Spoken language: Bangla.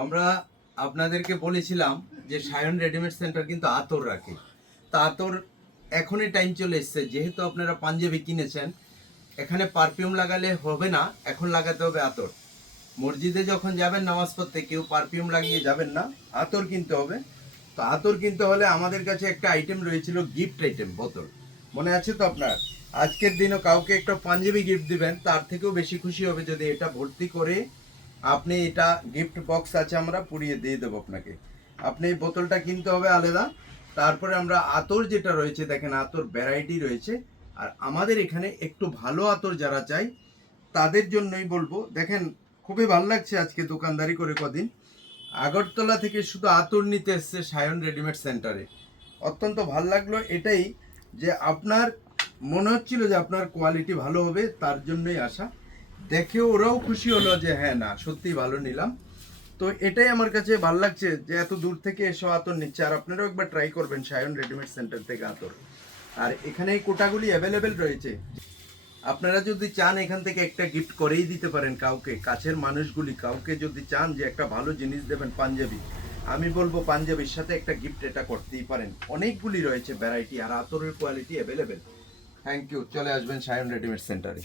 আমরা আপনাদেরকে বলেছিলাম যে সায়ন রেডিমেড সেন্টার কিন্তু আতর রাখে। তা আতর এখনই টাইম চলে এসছে, যেহেতু আপনারা পাঞ্জাবি কিনেছেন, এখানে পারফিউম লাগালে হবে না, এখন লাগাতে হবে আতর। মসজিদে যখন যাবেন নামাজ পড়তে, কেউ পারফিউম লাগিয়ে যাবেন না, আতর কিনতে হবে। তো আতর কিনতে হলে আমাদের কাছে একটা আইটেম রয়েছিল, গিফট আইটেম, বোতল। মনে আছে তো আপনার? আজকের দিনও কাউকে একটা পাঞ্জাবি গিফট দিবেন, তার থেকেও বেশি খুশি হবে যদি এটা ভর্তি করে আপনি এটা গিফট বক্স আছে, আমরা পুড়িয়ে দিয়ে দেবো আপনাকে। আপনি এই বোতলটা কিনতে হবে আলাদা। তারপরে আমরা আতর যেটা রয়েছে, দেখেন আতর ভ্যারাইটি রয়েছে। আর আমাদের এখানে একটু ভালো আতর যারা চাই তাদের জন্যই বলবো। দেখেন, খুবই ভালো লাগছে আজকে দোকানদারি করে কদিন। আগরতলা থেকে শুধু আতর নিতে এসছে সায়ন রেডিমেড সেন্টারে। অত্যন্ত ভালো লাগলো এটাই, যে আপনার মনে হচ্ছিল যে আপনার কোয়ালিটি ভালো হবে, তার জন্যই আসা। দেখে ওরাও খুশি হলো যে হ্যাঁ, না সত্যিই ভালো নিলাম। তো এটাই আমার কাছে ভালো লাগছে যে এত দূর থেকে এসো আতর নিচ্ছে। আর আপনারাও একবার ট্রাই করবেন সায়ন রেডিমেড সেন্টার থেকে আতর। আর এখানে এই কোটাগুলি অ্যাভেলেবেল রয়েছে। আপনারা যদি চান এখান থেকে একটা গিফট করেই দিতে পারেন কাউকে, কাছের মানুষগুলি, কাউকে যদি চান যে একটা ভালো জিনিস দেবেন পাঞ্জাবি, আমি বলবো পাঞ্জাবির সাথে একটা গিফট এটা করতেই পারেন। অনেকগুলি রয়েছে ভ্যারাইটি, আর আতরের কোয়ালিটি অ্যাভেলেবেল। Thank you. চলে আসবেন সায়ন রেডিমেড সেন্টারে।